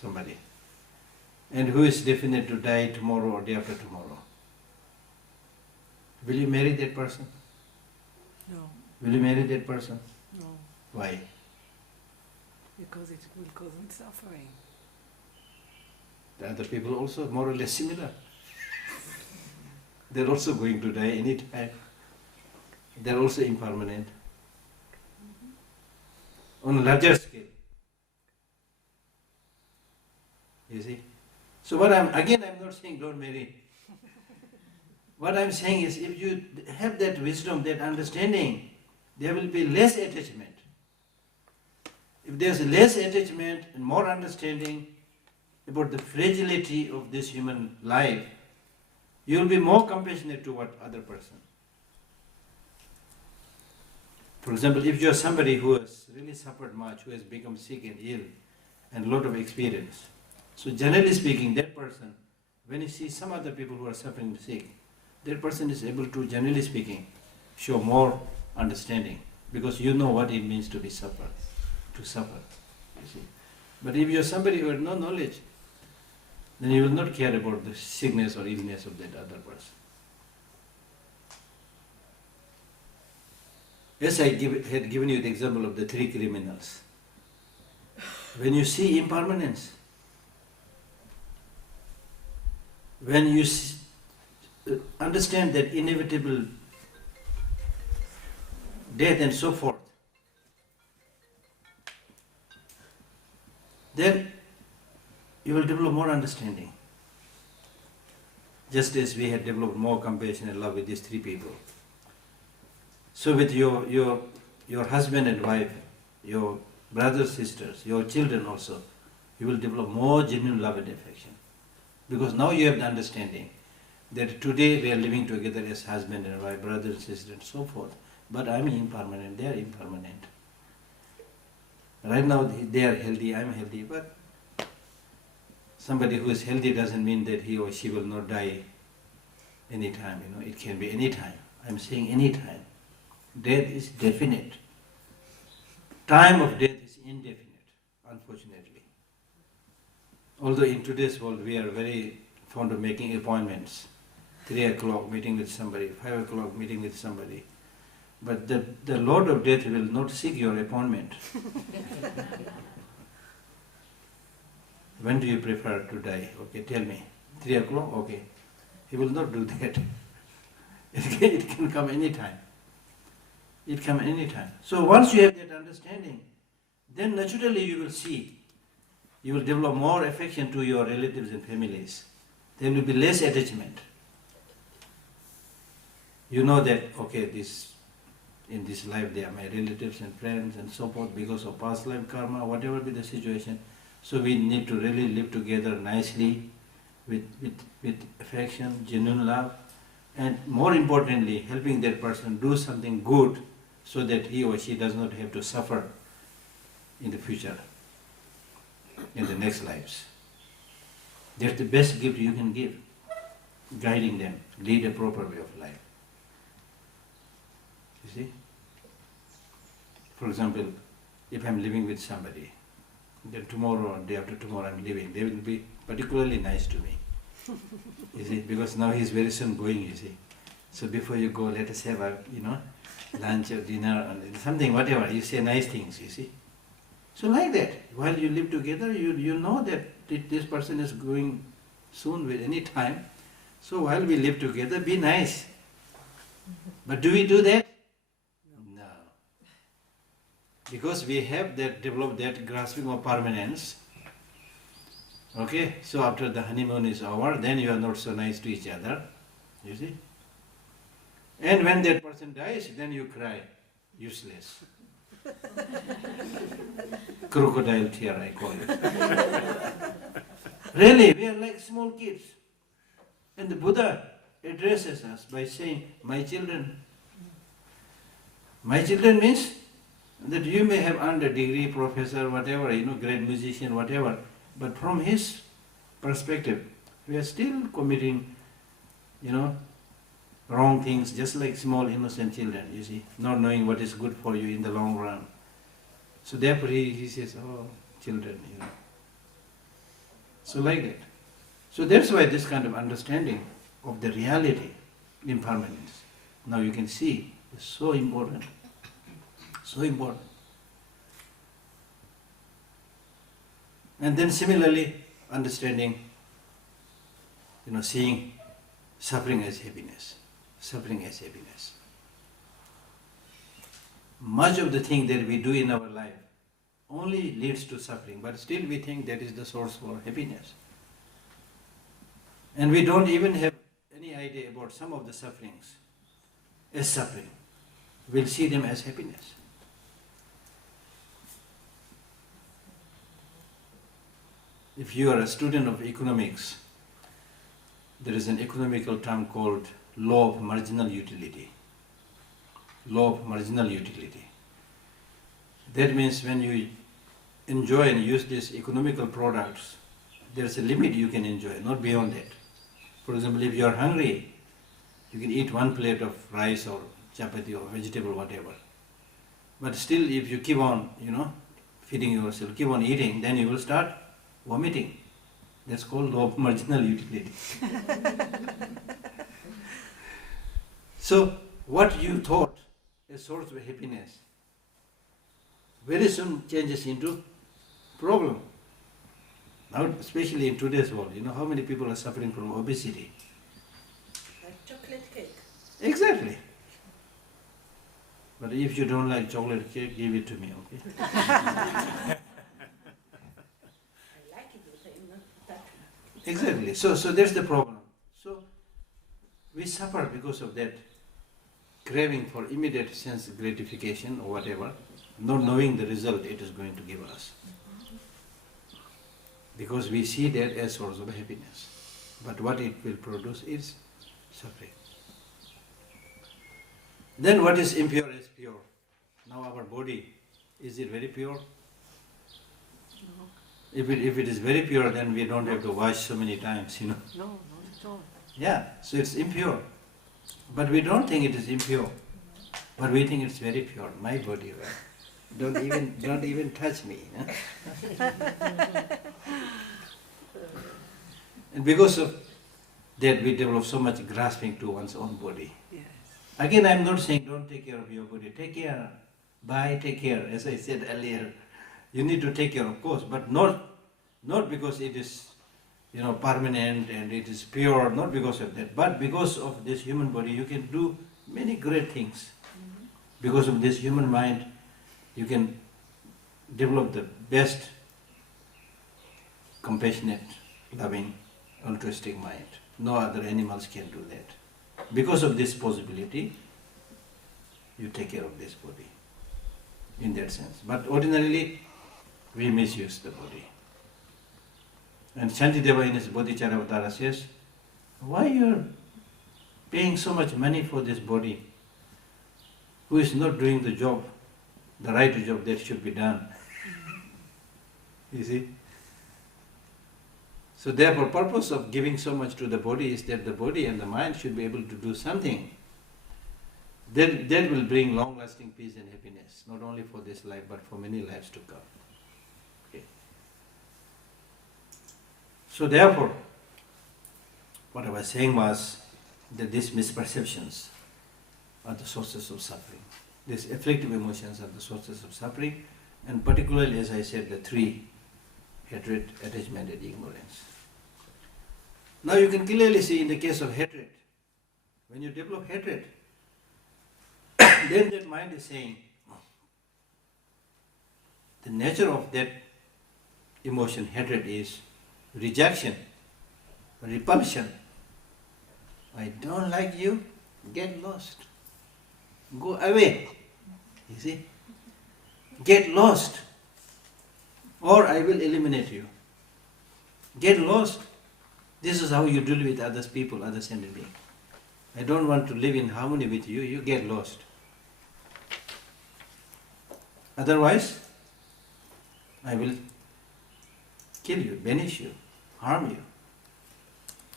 somebody, and who is definite to die tomorrow or day after tomorrow. Will you marry that person? No. Will you marry that person? No. Why? Because it will cause me suffering. The other people also more or less similar. They're also going to die any time. They're also impermanent. On a larger scale. You see? So I'm not saying don't marry. What I'm saying is, if you have that wisdom, that understanding, there will be less attachment. If there's less attachment and more understanding about the fragility of this human life, you will be more compassionate toward other person. For example, if you are somebody who has really suffered much, who has become sick and ill, and a lot of experience, so generally speaking, that person, when he sees some other people who are suffering sick, that person is able to, generally speaking, show more understanding, because you know what it means to suffer, you see. But if you are somebody who has no knowledge, then you will not care about the sickness or illness of that other person. Yes, I had given you the example of the 3 criminals. When you see impermanence, when you understand that inevitable death and so forth, then you will develop more understanding. Just as we had developed more compassion and love with these 3 people. So with your husband and wife, your brothers, sisters, your children also, you will develop more genuine love and affection. Because now you have the understanding that today we are living together as husband and wife, brother and sister and so forth. But I am impermanent, they are impermanent. Right now they are healthy, I am healthy, but somebody who is healthy doesn't mean that he or she will not die anytime, it can be any time. I am saying any time. Death is definite. Time of death is indefinite, unfortunately. Although in today's world we are very fond of making appointments. 3 o'clock meeting with somebody, 5 o'clock meeting with somebody. But the Lord of Death will not seek your appointment. When do you prefer to die? Okay, tell me. 3 o'clock? Okay. He will not do that. It can come any time. It can come any time. So once you have that understanding, then naturally you will see, you will develop more affection to your relatives and families. There will be less attachment. You know that, okay, in this life they are my relatives and friends and so forth because of past life karma, whatever be the situation. So we need to really live together nicely with affection, genuine love, and more importantly, helping that person do something good so that he or she does not have to suffer in the future, in the next lives. That's the best gift you can give, guiding them, lead a proper way of life. You see? For example, if I'm living with somebody, then tomorrow or day after tomorrow I'm leaving, they will be particularly nice to me. You see, because now he's very soon going, you see. So before you go, let us have a, lunch or dinner or something, whatever. You say nice things, you see. So like that, while you live together, you know that this person is going soon with any time. So while we live together, be nice. But do we do that? No. Because we have developed that grasping of permanence. Okay, so after the honeymoon is over, then you are not so nice to each other, you see. And when that person dies, then you cry, useless. Crocodile tear, I call it. Really, we are like small kids. And the Buddha addresses us by saying, my children. My children means that you may have earned a degree, professor, whatever, great musician, whatever. But from his perspective, we are still committing, wrong things, just like small innocent children, you see, not knowing what is good for you in the long run. So therefore he says, oh, children, So like that. So that's why this kind of understanding of the reality, impermanence, now you can see, is so important. So important. And then similarly, understanding, seeing suffering as happiness. Suffering as happiness. Much of the thing that we do in our life only leads to suffering, but still we think that is the source for happiness. And we don't even have any idea about some of the sufferings as suffering. We'll see them as happiness. If you are a student of economics, there is an economical term called law of marginal utility. Law of marginal utility. That means when you enjoy and use these economical products, there's a limit you can enjoy, not beyond that. For example, if you are hungry, you can eat one plate of rice or chapati or vegetable, whatever. But still, if you keep on, feeding yourself, keep on eating, then you will start vomiting. That's called law of marginal utility. So, what you thought a source of happiness very soon changes into problem. Now, especially in today's world, how many people are suffering from obesity? Like chocolate cake. Exactly. But if you don't like chocolate cake, give it to me, okay? I like it, but I'm not that. Exactly. So that's the problem. So we suffer because of that craving for immediate sense gratification or whatever, not knowing the result it is going to give us. Because we see that as source of happiness. But what it will produce is suffering. Then what is impure is pure. Now our body, is it very pure? No, If it is very pure, then we don't have to wash so many times, no, not at all. Yeah, so it's impure. But we don't think it is impure. But we think it's very pure. My body, right? Don't even touch me. Huh? And because of that, we develop so much grasping to one's own body. Yes. Again, I'm not saying don't take care of your body. Take care. Bye, take care. As I said earlier, you need to take care, of course, but not because it is, permanent and it is pure, not because of that, but because of this human body, you can do many great things. Because of this human mind, you can develop the best, compassionate, loving, altruistic mind. No other animals can do that. Because of this possibility, you take care of this body, in that sense. But ordinarily, we misuse the body. And Shantideva in his Bodhicharyavatara says, why you are paying so much money for this body, who is not doing the job, the right job that should be done? You see? So therefore, purpose of giving so much to the body is that the body and the mind should be able to do something that will bring long-lasting peace and happiness, not only for this life, but for many lives to come. Okay. So therefore, what I was saying was that these misperceptions are the sources of suffering. These afflictive emotions are the sources of suffering, and particularly, as I said, the three: hatred, attachment, and ignorance. Now you can clearly see in the case of hatred, when you develop hatred, then that mind is saying, the nature of that emotion, hatred, is rejection, repulsion. I don't like you, get lost. Go away. You see? Get lost. Or I will eliminate you. Get lost. This is how you deal with other people, other sentient beings. I don't want to live in harmony with you, you get lost. Otherwise, I will kill you, banish you, harm you.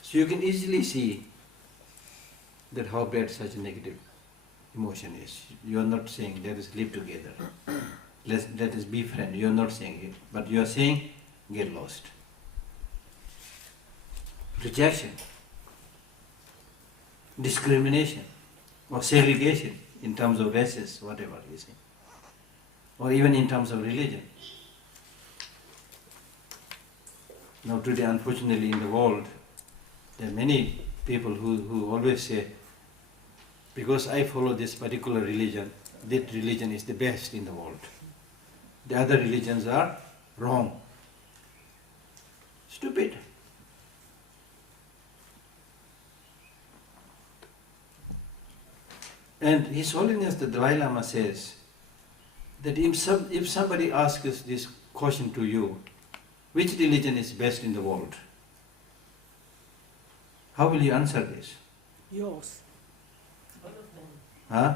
So you can easily see that how bad such a negative emotion is. You are not saying let us live together, let us be friends. You are not saying it, but you are saying get lost. rejection, discrimination, or segregation in terms of races, whatever you see, or even in terms of religion. Now today, unfortunately, in the world, there are many people who always say, because I follow this particular religion, that religion is the best in the world. The other religions are wrong. Stupid. And His Holiness the Dalai Lama says that if somebody asks this question to you, which religion is best in the world? How will you answer this? Yours. Huh?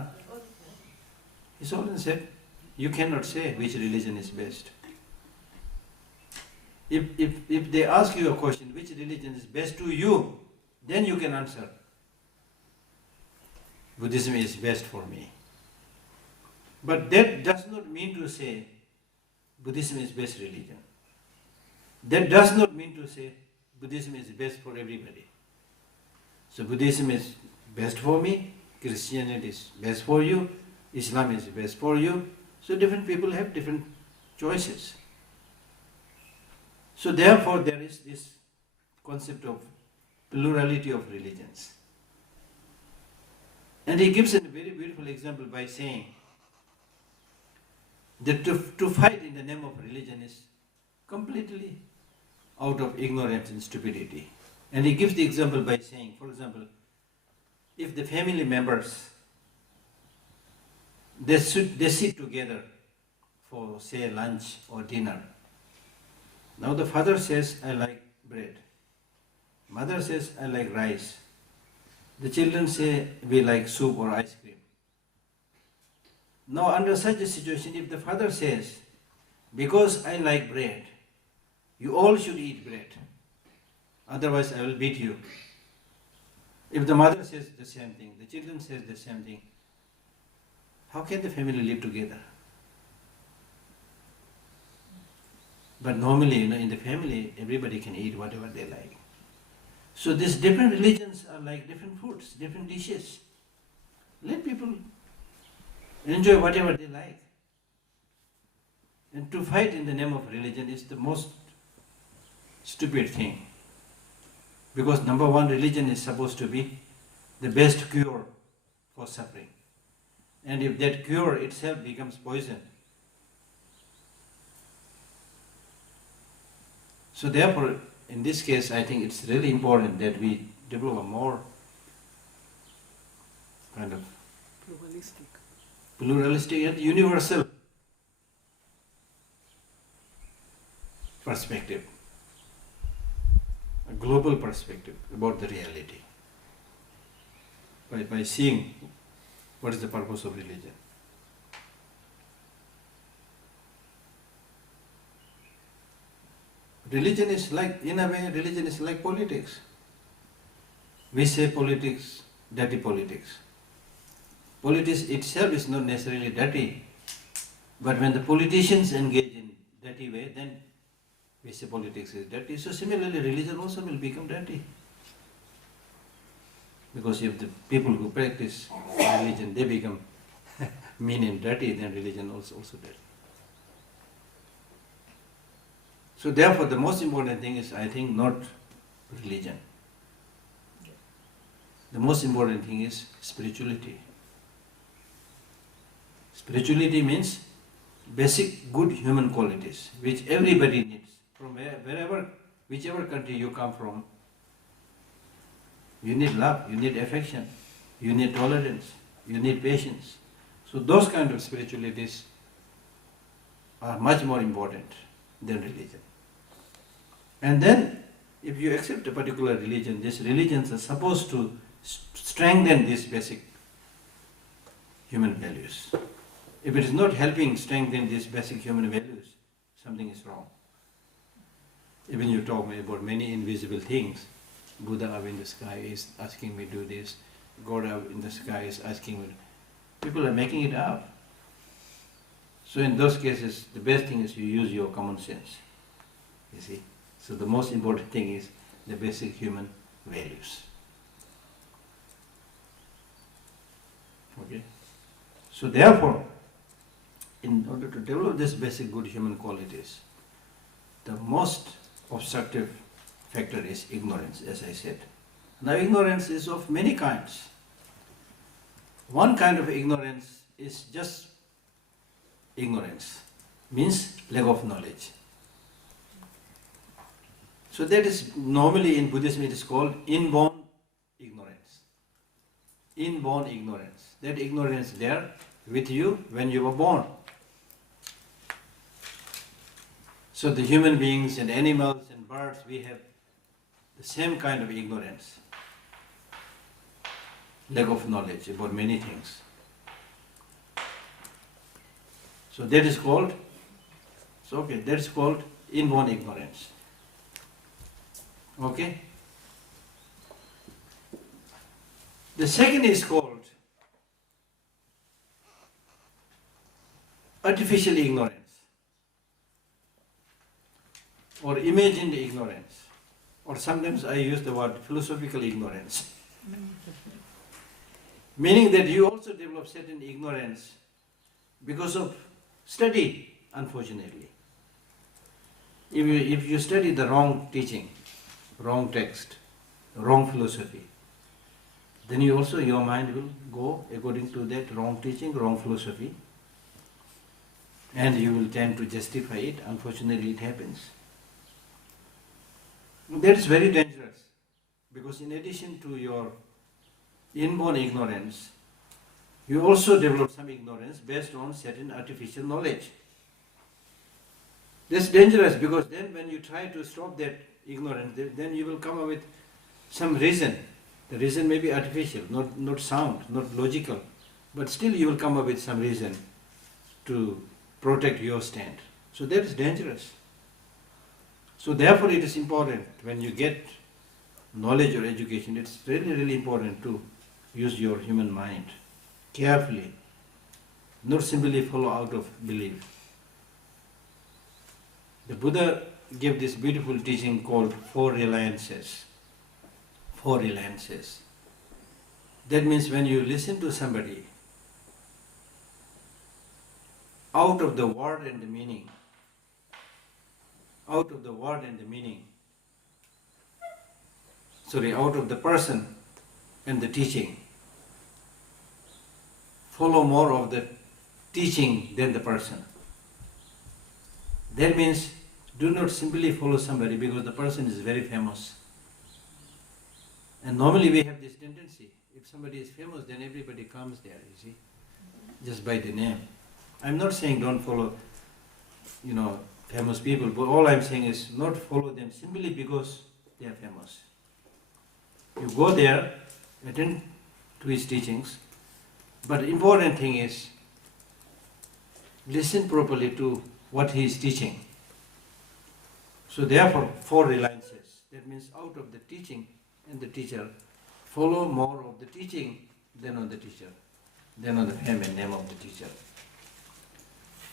His Holiness said, you cannot say which religion is best. If they ask you a question, which religion is best to you, then you can answer. Buddhism is best for me. But that does not mean to say Buddhism is best religion. That does not mean to say Buddhism is best for everybody. So Buddhism is best for me, Christianity is best for you, Islam is best for you. So different people have different choices. So therefore there is this concept of plurality of religions. And he gives a very beautiful example by saying that to fight in the name of religion is completely out of ignorance and stupidity. And he gives the example by saying, for example, if the family members, they sit together for, say, lunch or dinner. Now the father says, I like bread. Mother says, I like rice. The children say, we like soup or ice cream. Now under such a situation, if the father says, because I like bread, you all should eat bread, otherwise I will beat you. If the mother says the same thing, the children says the same thing, how can the family live together? But normally, in the family, everybody can eat whatever they like. So these different religions are like different foods, different dishes. Let people enjoy whatever they like. And to fight in the name of religion is the most stupid thing. Because number one, religion is supposed to be the best cure for suffering. And if that cure itself becomes poison, so therefore, in this case, I think it's really important that we develop a more kind of pluralistic and universal perspective, a global perspective about the reality, by seeing what is the purpose of religion. Religion is like, in a way, religion is like politics. We say politics, dirty politics. Politics itself is not necessarily dirty, but when the politicians engage in dirty way, then we say politics is dirty. So similarly, religion also will become dirty. Because if the people who practice religion, they become mean and dirty, then religion also dirty. So therefore, the most important thing is, I think, not religion. The most important thing is spirituality. Spirituality means basic good human qualities, which everybody needs. From wherever, whichever country you come from, you need love, you need affection, you need tolerance, you need patience. So those kind of spiritualities are much more important than religion. And then, if you accept a particular religion, these religions are supposed to strengthen these basic human values. If it is not helping strengthen these basic human values, something is wrong. Even you talk about many invisible things. Buddha up in the sky is asking me to do this. God up in the sky is asking me. People are making it up. So in those cases, the best thing is you use your common sense. You see? So the most important thing is the basic human values. Okay? So therefore, in order to develop this basic good human qualities, the most obstructive factor is ignorance, as I said. Now ignorance is of many kinds. One kind of ignorance is just ignorance, means lack of knowledge. So that is normally in Buddhism it is called inborn ignorance. Inborn ignorance. That ignorance is there with you when you were born. So the human beings and animals and birds, we have the same kind of ignorance. Lack of knowledge about many things. So that is called, that is called inborn ignorance. Okay? The second is called artificial ignorance or imagined ignorance, or sometimes I use the word philosophical ignorance. Meaning that you also develop certain ignorance because of study, unfortunately. If you study the wrong teaching, wrong text, wrong philosophy, then you also, your mind will go according to that wrong teaching, wrong philosophy, and you will tend to justify it. Unfortunately, it happens. That is very dangerous, because in addition to your inborn ignorance, you also develop some ignorance based on certain artificial knowledge. That's dangerous, because then when you try to stop that ignorance, then you will come up with some reason. The reason may be artificial, not sound, not logical, but still you will come up with some reason to protect your stand. So that is dangerous. So therefore it is important when you get knowledge or education, it's really, really important to use your human mind carefully, not simply follow out of belief. The Buddha gave this beautiful teaching called Four Reliances. Four Reliances. That means when you listen to somebody, out of the word and the meaning, out of the word and the meaning, out of the person and the teaching, follow more of the teaching than the person. That means do not simply follow somebody because the person is very famous. And normally we have this tendency, if somebody is famous, then everybody comes there, you see, just by the name. I'm not saying don't follow, famous people, but all I'm saying is not follow them simply because they are famous. You go there, attend to his teachings, but the important thing is listen properly to what he is teaching. So therefore, four reliances. That means out of the teaching and the teacher, follow more of the teaching than on the teacher, than on the fame and name of the teacher.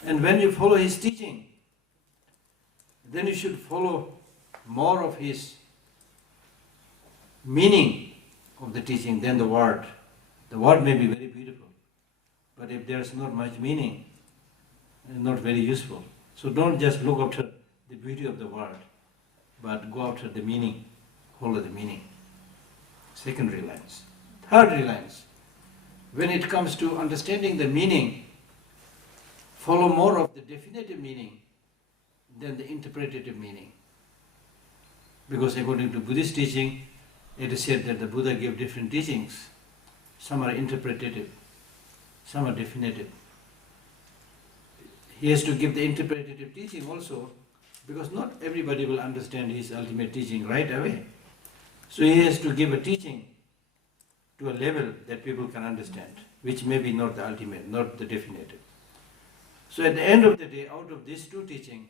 And when you follow his teaching, then you should follow more of his meaning of the teaching than the word. The word may be very beautiful, but if there is not much meaning, it's not very useful. So don't just look after the beauty of the word, but go after the meaning, follow the meaning. Second reliance. Third reliance. When it comes to understanding the meaning, follow more of the definitive meaning than the interpretative meaning. Because according to Buddhist teaching, it is said that the Buddha gave different teachings. Some are interpretative, some are definitive. He has to give the interpretative teaching also, because not everybody will understand his ultimate teaching right away. So he has to give a teaching to a level that people can understand, which may be not the ultimate, not the definitive. So at the end of the day, out of these two teachings,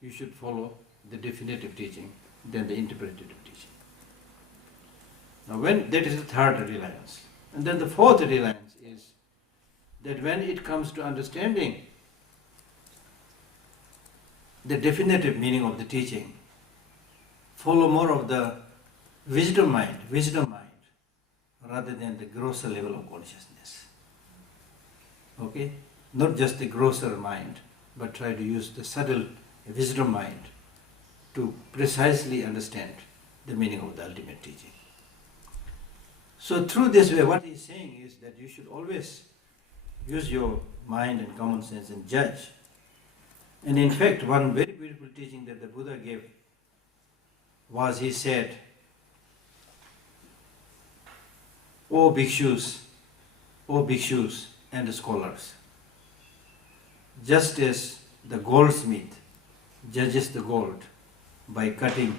you should follow the definitive teaching than the interpretative teaching. Now that is the third reliance. And then the fourth reliance is that when it comes to understanding the definitive meaning of the teaching, follow more of the wisdom mind, rather than the grosser level of consciousness. Okay? Not just the grosser mind, but try to use the subtle wisdom mind to precisely understand the meaning of the ultimate teaching. So through this way, what he's saying is that you should always use your mind and common sense and judge. And in fact, one very beautiful teaching that the Buddha gave was, he said, O bhikshus and scholars, just as the goldsmith judges the gold by cutting,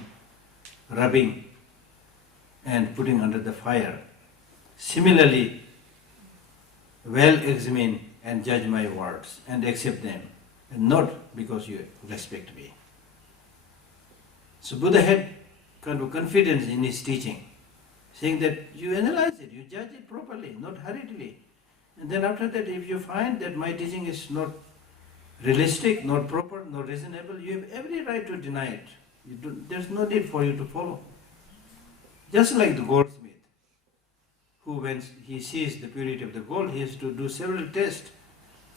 rubbing, and putting under the fire, similarly, well examine and judge my words and accept them, and not because you respect me. So Buddha had kind of confidence in his teaching, saying that you analyze it, you judge it properly, not hurriedly. And then after that, if you find that my teaching is not realistic, not proper, not reasonable, you have every right to deny it. There's no need for you to follow. Just like the goldsmith, who when he sees the purity of the gold, he has to do several tests,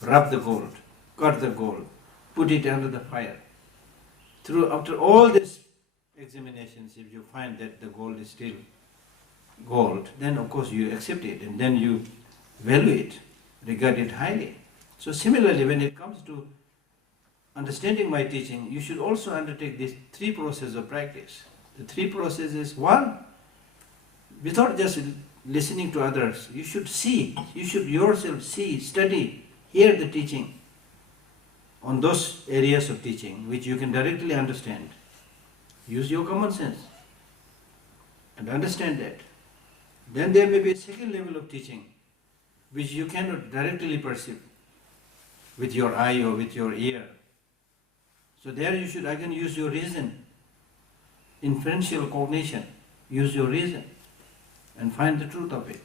rub the gold, cut the gold, put it under the fire. After all these examinations, if you find that the gold is still gold, then of course you accept it and then you value it, regard it highly. So similarly, when it comes to understanding my teaching, you should also undertake these three processes of practice. The three processes: one, without just listening to others, you should see, you should yourself see, study, hear the teaching on those areas of teaching which you can directly understand. Use your common sense and understand that. Then there may be a second level of teaching which you cannot directly perceive with your eye or with your ear. So there you should again use your reason, inferential cognition, use your reason and find the truth of it.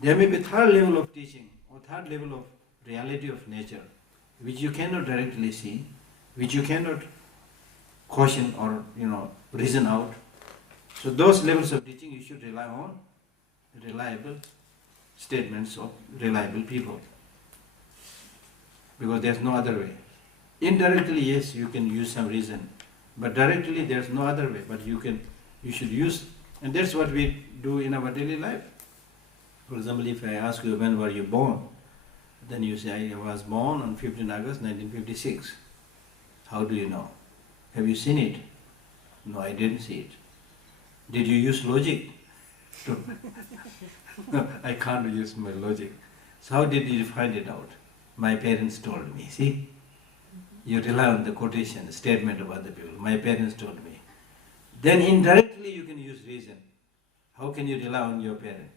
There may be a third level of teaching or third level of reality of nature which you cannot directly see, which you cannot caution or reason out. So those levels of teaching you should rely on reliable statements of reliable people, because there's no other way. Indirectly, yes, you can use some reason, but directly there's no other way. But you should use, and that's what we do in our daily life. For example, if I ask you, when were you born? Then you say, I was born on 15 August 1956. How do you know? Have you seen it? No, I didn't see it. Did you use logic? No, I can't use my logic. So how did you find it out? My parents told me. See? You rely on the quotation, the statement of other people. My parents told me. Then indirectly you can use reason. How can you rely on your parents?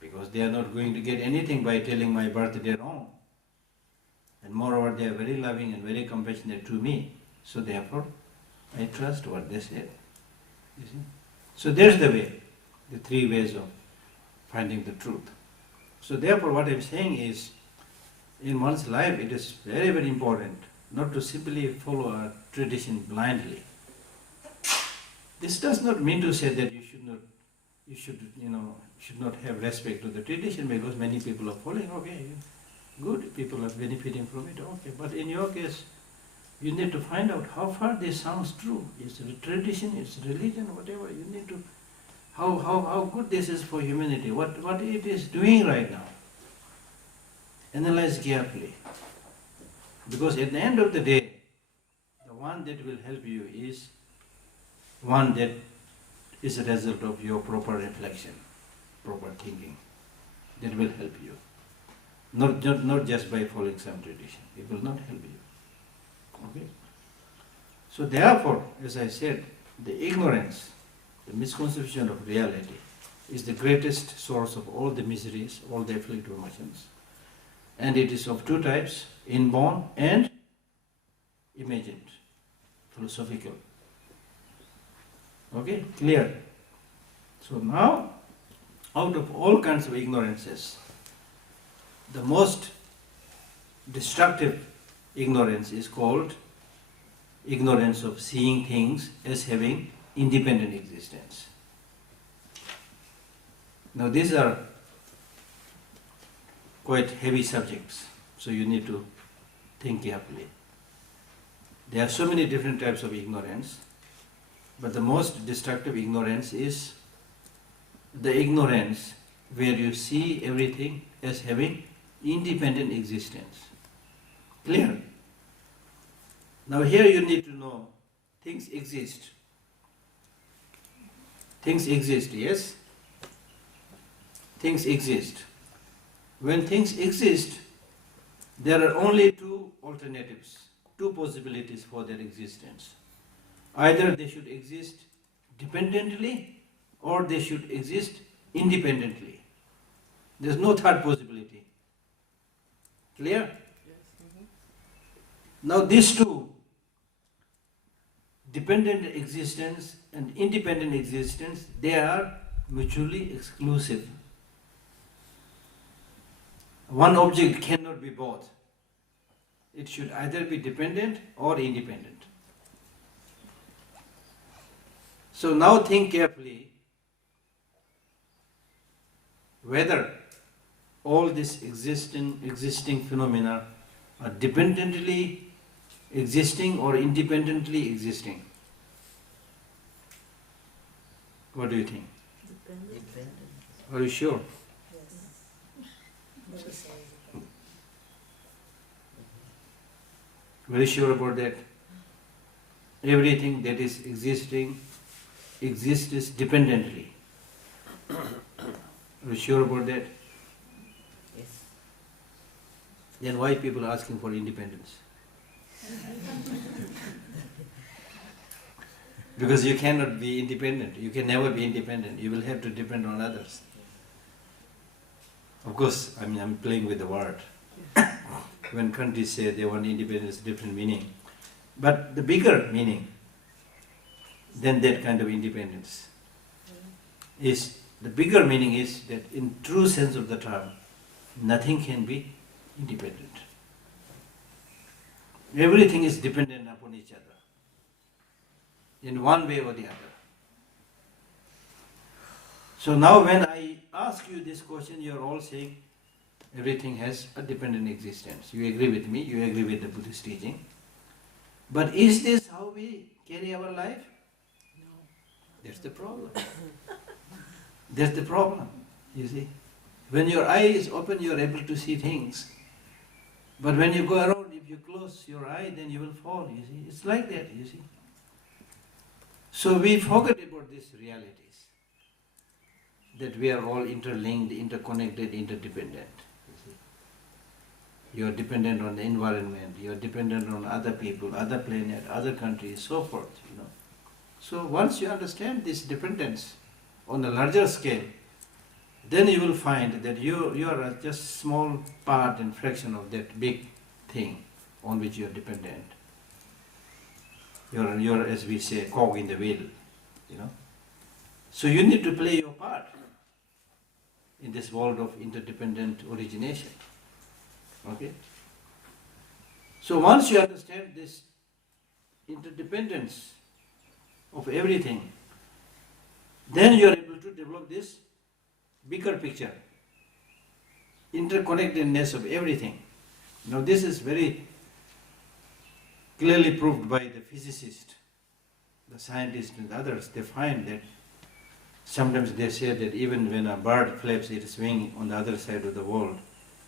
Because they are not going to get anything by telling my birthday wrong. And moreover, they are very loving and very compassionate to me. So therefore, I trust what they said. You see? So there's the way, the three ways of finding the truth. So therefore, what I'm saying is, in one's life, it is very, very important not to simply follow a tradition blindly. This does not mean to say that you should not have respect to the tradition, because many people are following. Okay, good, people are benefiting from it. Okay, but in your case, you need to find out how far this sounds true. It's a tradition, it's religion, whatever. You need to how good this is for humanity. What it is doing right now. Analyze carefully. Because at the end of the day, the one that will help you is one that is a result of your proper reflection, proper thinking. That will help you. Not just by following some tradition. It will not help you. Okay? So therefore, as I said, the ignorance, the misconception of reality is the greatest source of all the miseries, all the afflictive emotions. And it is of two types, inborn and imagined, philosophical. Okay, clear? So now, out of all kinds of ignorances, the most destructive ignorance is called ignorance of seeing things as having independent existence. Now these are quite heavy subjects, so you need to think carefully. There are so many different types of ignorance, but the most destructive ignorance is the ignorance where you see everything as having independent existence. Clear? Now here you need to know things exist. Things exist, yes? Things exist. When things exist, there are only two alternatives, two possibilities for their existence. Either they should exist dependently or they should exist independently. There's no third possibility. Clear? Now these two, dependent existence and independent existence, they are mutually exclusive. One object cannot be both. It should either be dependent or independent. So now think carefully whether all these existing phenomena are dependently existing or independently existing. What do you think? Dependent. Are you sure? Yes. Never say it. Very sure about that? Everything that is existing exists dependently. Are you sure about that? Yes. Then why people are asking for independence? Because you cannot be independent. You can never be independent. You will have to depend on others. Of course, I'm playing with the word. When countries say they want independence, different meaning. But the bigger meaning than that kind of independence is, the bigger meaning is that in true sense of the term, nothing can be independent. Everything is dependent upon each other, in one way or the other. So now when I ask you this question, you are all saying everything has a dependent existence. You agree with me, you agree with the Buddhist teaching. But is this how we carry our life? No. That's the problem. That's the problem, you see. When your eye is open, you are able to see things. But when you go around, if you close your eye, then you will fall, you see. It's like that, you see. So we forget about these realities, that we are all interlinked, interconnected, interdependent. You see. You are dependent on the environment, you are dependent on other people, other planet, other countries, so forth, you know. So once you understand this dependence on a larger scale, then you will find that you are just small part and fraction of that big thing on which you are dependent. You're, as we say, cog in the wheel, you know. So you need to play your part in this world of interdependent origination. Okay? So once you understand this interdependence of everything, then you are able to develop this bigger picture, interconnectedness of everything. Now this is very clearly proved by the physicists, the scientists and others. They find that sometimes they say that even when a bird flaps its wing on the other side of the world,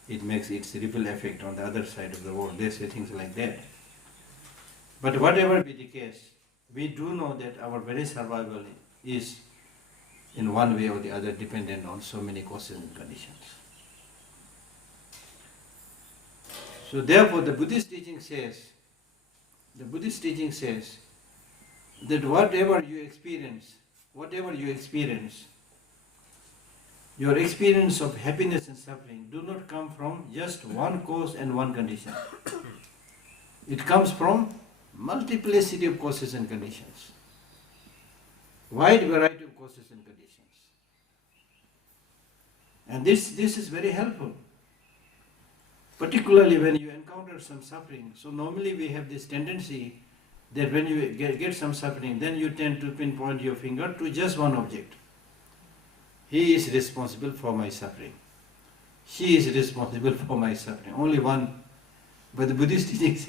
it makes its ripple effect on the other side of the world. They say things like that. But whatever be the case, we do know that our very survival is in one way or the other dependent on so many causes and conditions. So therefore the Buddhist teaching says that whatever you experience, your experience of happiness and suffering do not come from just one cause and one condition. It comes from multiplicity of causes and conditions. Wide variety of causes and conditions. And this is very helpful. Particularly when you encounter some suffering. So normally we have this tendency that when you get some suffering, then you tend to pinpoint your finger to just one object. he is responsible for my suffering. She is responsible for my suffering. Only one. But the Buddhist teachings say